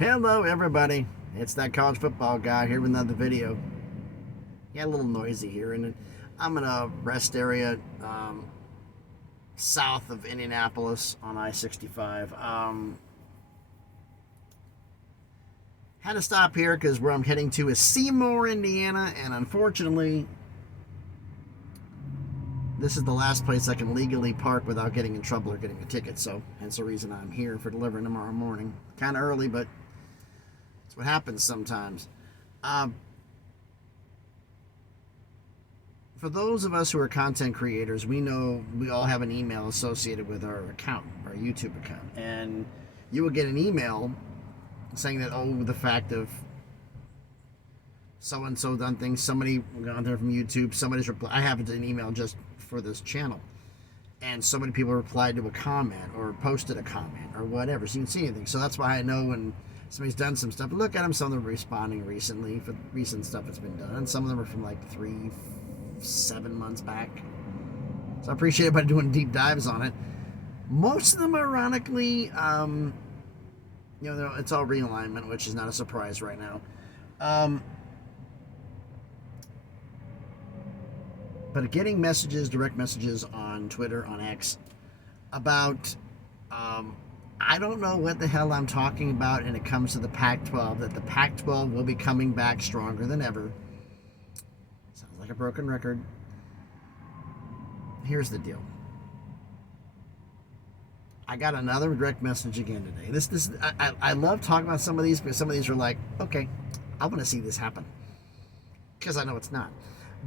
Hello everybody, it's that college football guy here with another video. Yeah, a little noisy here, and I'm in a rest area south of Indianapolis on I-65. Had to stop here because where I'm heading to is Seymour, Indiana, and unfortunately this is the last place I can legally park without getting in trouble or getting a ticket, so hence the reason I'm here for delivering tomorrow morning. Kind of early, but it's what happens sometimes. For those of us who are content creators, we know we all have an email associated with our account, our YouTube account. And you will get an email saying that, oh, the fact of so-and-so done things, somebody got there from YouTube, somebody's replied. I have an email just for this channel. And so many people replied to a comment or posted a comment or whatever. So you can see anything. So that's why I know when somebody's done some stuff. Look at them. Some of them are responding recently for recent stuff that's been done. And some of them are from like 7 months back. So I appreciate everybody doing deep dives on it. Most of them, ironically, it's all realignment, which is not a surprise right now. But getting messages, direct messages on Twitter, on X, about I don't know what the hell I'm talking about when it comes to the Pac-12, that the Pac-12 will be coming back stronger than ever. Sounds like a broken record. Here's the deal. I got another direct message again today. I love talking about some of these, because some of these are like, okay, I want to see this happen. Because I know it's not.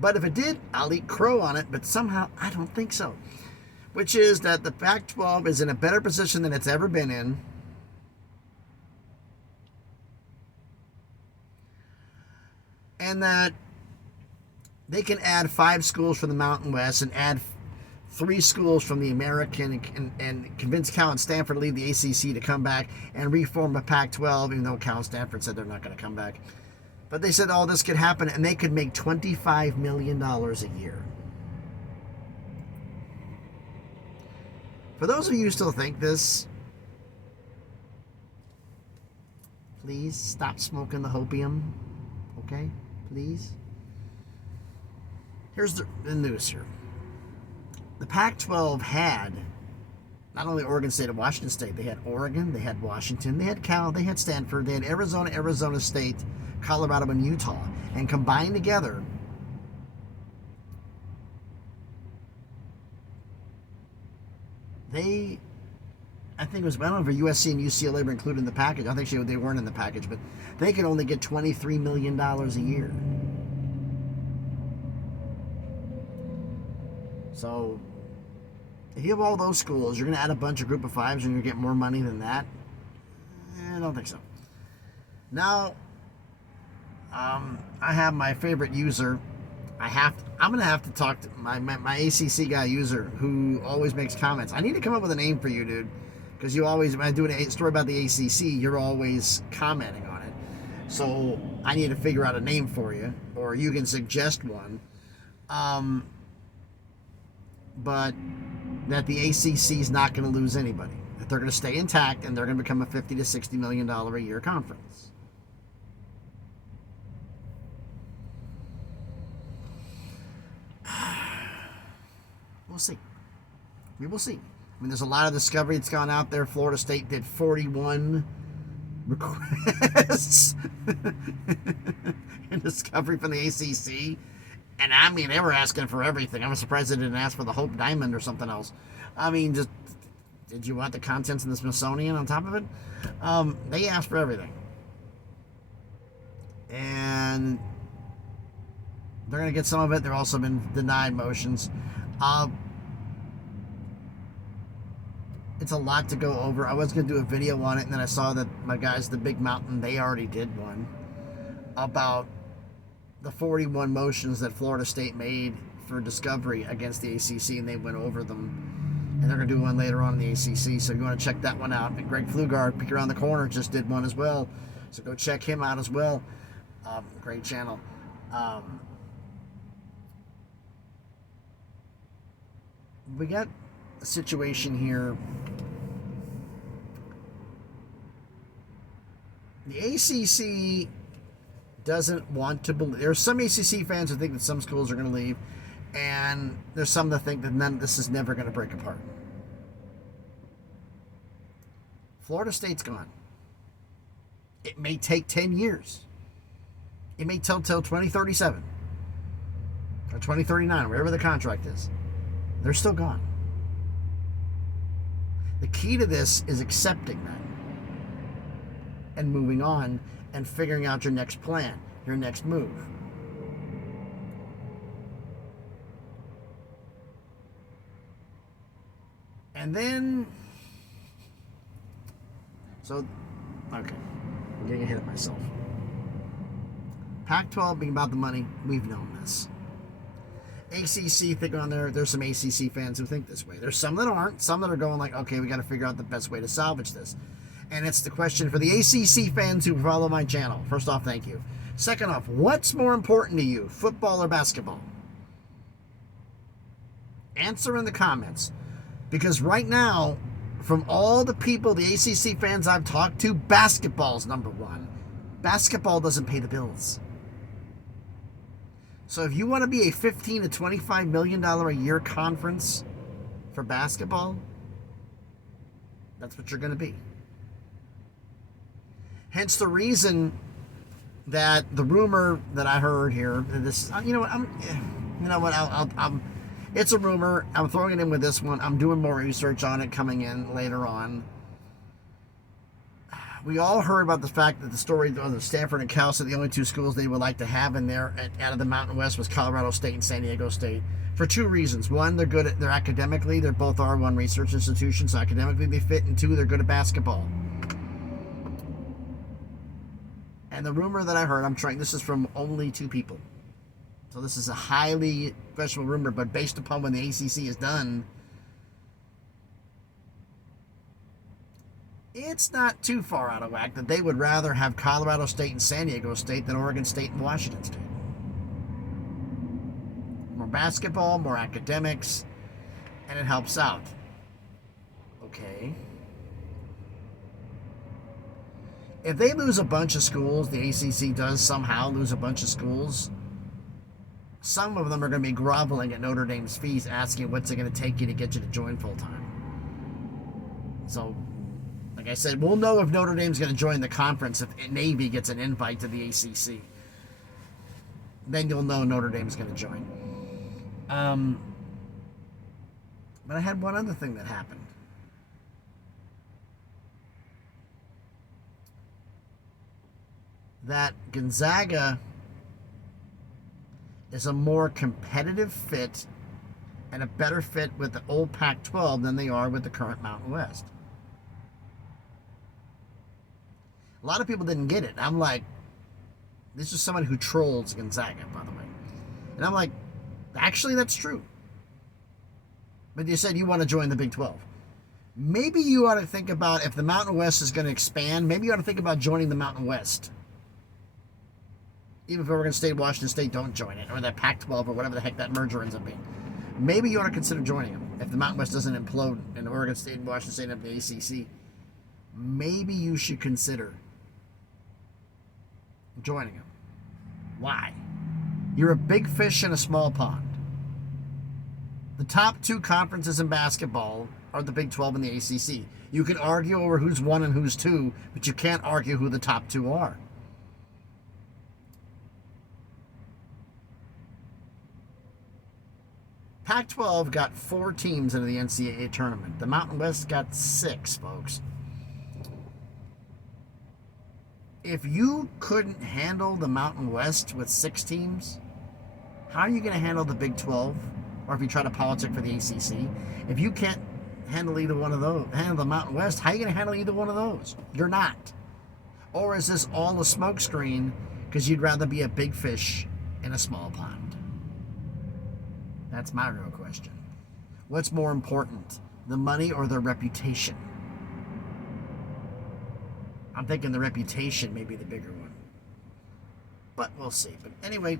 But if it did, I'll eat crow on it, but somehow I don't think so. Which is that the Pac-12 is in a better position than it's ever been in. And that they can add 5 schools from the Mountain West and add 3 schools from the American and convince Cal and Stanford to leave the ACC to come back and reform a Pac-12, even though Cal and Stanford said they're not going to come back. But they said all this could happen, and they could make $25 million a year. For those of you who still think this, please stop smoking the hopium, okay? Please. Here's the news here. The Pac-12 had not only Oregon State and Washington State, they had Oregon, they had Washington, they had Cal, they had Stanford, they had Arizona, Arizona State, Colorado, and Utah. And combined together, I think it was, I don't know if USC and UCLA were included in the package. I think they weren't in the package, but they could only get $23 million a year. So, if you have all those schools, you're going to add a bunch of group of fives and you're going to get more money than that? I don't think so. Now, I have my favorite user. I'm going to have to talk to my ACC guy user who always makes comments. I need to come up with a name for you, dude. Because you always, when I do a story about the ACC, you're always commenting on it. So I need to figure out a name for you. Or you can suggest one. But that the ACC is not going to lose anybody. That they're going to stay intact and they're going to become a $50 to $60 million a year conference. We'll see. We will see. I mean, there's a lot of discovery that's gone out there. Florida State did 41 requests in discovery from the ACC. And I mean, they were asking for everything. I'm surprised they didn't ask for the Hope Diamond or something else. I mean, just, did you want the contents in the Smithsonian on top of it? They asked for everything. And they're going to get some of it. They've also been denied motions. It's a lot to go over. I was going to do a video on it, and then I saw that my guys, The Big Mountain, they already did one about the 41 motions that Florida State made for discovery against the ACC, and they went over them. And they're going to do one later on in the ACC, so you want to check that one out. And Greg Flugard, Peek Around the Corner, just did one as well. So go check him out as well. Great channel. We got a situation here The ACC doesn't want to believe. There's some ACC fans who think that some schools are going to leave, and there's some that think that this is never going to break apart. Florida State's gone. It may take 10 years. It may till 2037 or 2039, wherever the contract is. They're still gone. The key to this is accepting that and moving on and figuring out your next plan, your next move. And then, okay, I'm getting ahead of myself. Pac-12 being about the money, we've known this. ACC, thinking on there's some ACC fans who think this way. There's some that aren't, some that are going like, okay, we got to figure out the best way to salvage this. And it's the question for the ACC fans who follow my channel. First off, thank you. Second off, what's more important to you, football or basketball? Answer in the comments. Because right now, from all the people, the ACC fans I've talked to, basketball's number one. Basketball doesn't pay the bills. So if you want to be a $15 to $25 million a year conference for basketball, that's what you're going to be. Hence the reason that the rumor that I heard here, this, it's a rumor. I'm throwing it in with this one. I'm doing more research on it coming in later on. We all heard about the fact that the story of Stanford and Cal said the only two schools they would like to have in there out of the Mountain West was Colorado State and San Diego State. For two reasons. One, they're academically. They're both R1 research institutions, so academically they fit. And two, they're good at basketball. And the rumor that I heard, this is from only two people. So this is a highly questionable rumor, but based upon when the ACC is done, it's not too far out of whack that they would rather have Colorado State and San Diego State than Oregon State and Washington State. More basketball, more academics, and it helps out. Okay. If they lose a bunch of schools, the ACC does somehow lose a bunch of schools, some of them are going to be groveling at Notre Dame's fees, asking what's it going to take you to get you to join full-time. So, like I said, we'll know if Notre Dame's going to join the conference if Navy gets an invite to the ACC. Then you'll know Notre Dame's going to join. But I had one other thing that happened. That Gonzaga is a more competitive fit and a better fit with the old Pac-12 than they are with the current Mountain West. A lot of people didn't get it. I'm like, this is someone who trolls Gonzaga, by the way. And I'm like, actually, that's true. But you said you want to join the Big 12. Maybe you ought to think about, if the Mountain West is going to expand, maybe you ought to think about joining the Mountain West. Even if Oregon State and Washington State don't join it, or that Pac-12, or whatever the heck that merger ends up being. Maybe you ought to consider joining them. If the Mountain West doesn't implode and Oregon State and Washington State have the ACC, maybe you should consider joining them. Why? You're a big fish in a small pond. The top two conferences in basketball are the Big 12 and the ACC. You can argue over who's one and who's two, but you can't argue who the top two are. Pac-12 got 4 teams into the NCAA tournament. The Mountain West got 6, folks. If you couldn't handle the Mountain West with 6 teams, how are you going to handle the Big 12? Or if you try to politic for the ACC, if you can't handle either one of those, handle the Mountain West, how are you going to handle either one of those? You're not. Or is this all a smokescreen because you'd rather be a big fish in a small pond? That's my real question. What's more important, the money or the reputation? I'm thinking the reputation may be the bigger one. But we'll see. But anyway,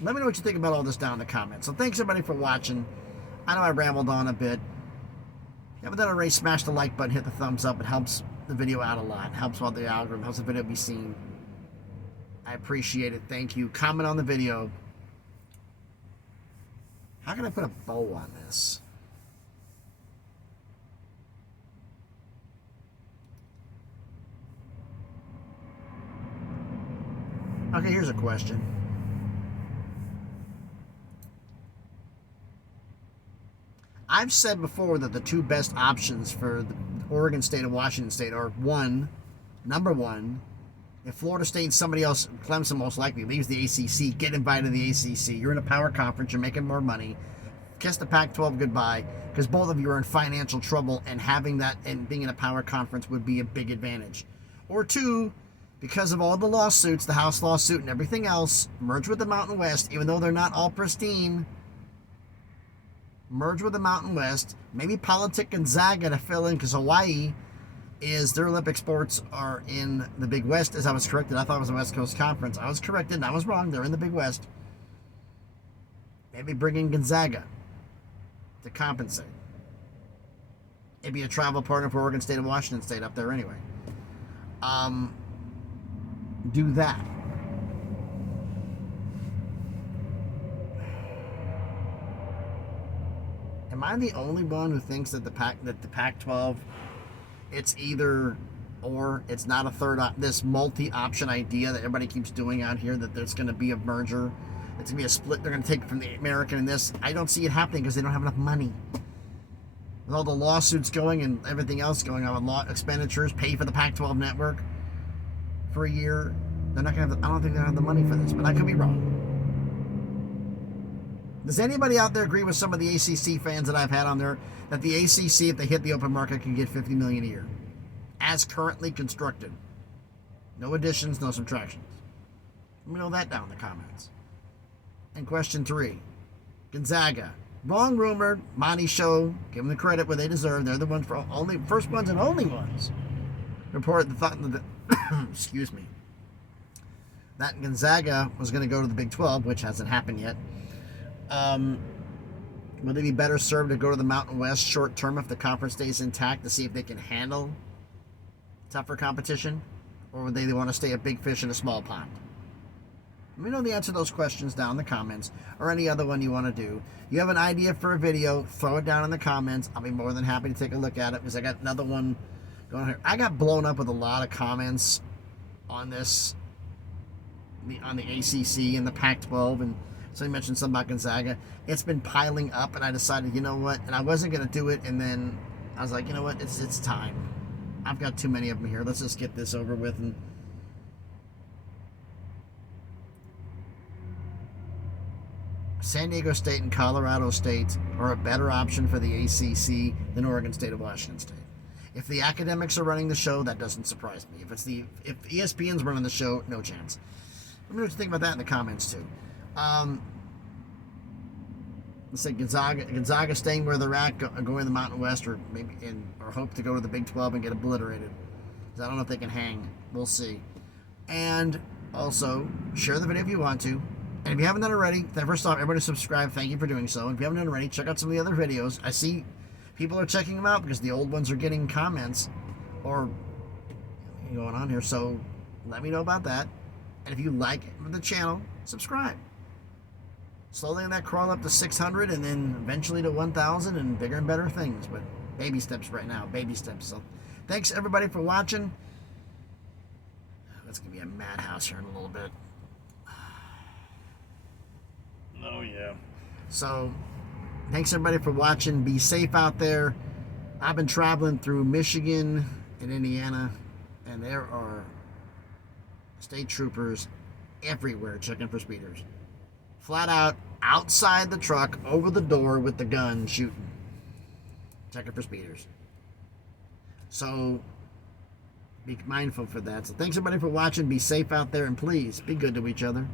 let me know what you think about all this down in the comments. So thanks everybody for watching. I know I rambled on a bit. If you haven't done it already, smash the like button, hit the thumbs up. It helps the video out a lot. It helps out the algorithm, helps the video be seen. I appreciate it. Thank you. Comment on the video. How can I put a bow on this? Okay, here's a question. I've said before that the two best options for the Oregon State and Washington State are number one, if Florida State and somebody else, Clemson most likely, leaves the ACC, get invited to the ACC. You're in a power conference, you're making more money. Kiss the Pac-12 goodbye, because both of you are in financial trouble, and having that and being in a power conference would be a big advantage. Or two, because of all the lawsuits, the House lawsuit and everything else, merge with the Mountain West, even though they're not all pristine. Merge with the Mountain West. Maybe politic Gonzaga to fill in, because Hawaii is their Olympic sports are in the Big West, as I was corrected. I thought it was a West Coast Conference. I was corrected, and I was wrong. They're in the Big West. Maybe bring in Gonzaga to compensate. It'd be a travel partner for Oregon State and Washington State up there anyway. Do that. Am I the only one who thinks that the Pac-12, it's either or, it's not a third this multi-option idea that everybody keeps doing out here, that there's going to be a merger, it's going to be a split, they're going to take from the American and this? I don't see it happening because they don't have enough money. With all the lawsuits going and everything else going on with law expenditures, pay for the Pac-12 network for a year, they're not going to have I don't think they have the money for this, but I could be wrong. Does anybody out there agree with some of the ACC fans that I've had on there that the ACC, if they hit the open market, can get $50 million a year, as currently constructed? No additions, no subtractions. Let me know that down in the comments. And question 3, Gonzaga. Wrong rumored. Monty Show. Give them the credit where they deserve. They're the ones for first ones and only ones. Reported the thought that excuse me, that Gonzaga was going to go to the Big 12, which hasn't happened yet. Would they be better served to go to the Mountain West short term if the conference stays intact, to see if they can handle tougher competition? Or would they want to stay a big fish in a small pond? Let me know the answer to those questions down in the comments, or any other one you want to do. You have an idea for a video, throw it down in the comments. I'll be more than happy to take a look at it, because I got another one going on here. I got blown up with a lot of comments on this, on the ACC and the Pac-12, and somebody mentioned something about Gonzaga. It's been piling up, and I decided, you know what, and I wasn't going to do it, and then I was like, you know what, it's time. I've got too many of them here. Let's just get this over with. And San Diego State and Colorado State are a better option for the ACC than Oregon State or Washington State. If the academics are running the show, that doesn't surprise me. If ESPN's running the show, no chance. Let me know what you think about that in the comments too. Let's say Gonzaga staying where they're at, going to the Mountain West, or maybe or hope to go to the Big 12 and get obliterated. I don't know if they can hang. We'll see. And also, share the video if you want to. And if you haven't done it already, first off, everybody subscribe. Thank you for doing so. And if you haven't done it already, check out some of the other videos. I see people are checking them out because the old ones are getting comments or going on here. So let me know about that. And if you like the channel, subscribe. Slowly that crawl up to 600 and then eventually to 1,000 and bigger and better things. But baby steps right now, baby steps. So thanks everybody for watching. That's going to be a madhouse here in a little bit. Oh yeah. So thanks everybody for watching. Be safe out there. I've been traveling through Michigan and Indiana, and there are state troopers everywhere checking for speeders. Flat out outside the truck, over the door with the gun, shooting, checking for speeders. So be mindful for that. So thanks everybody for watching. Be safe out there, and please be good to each other.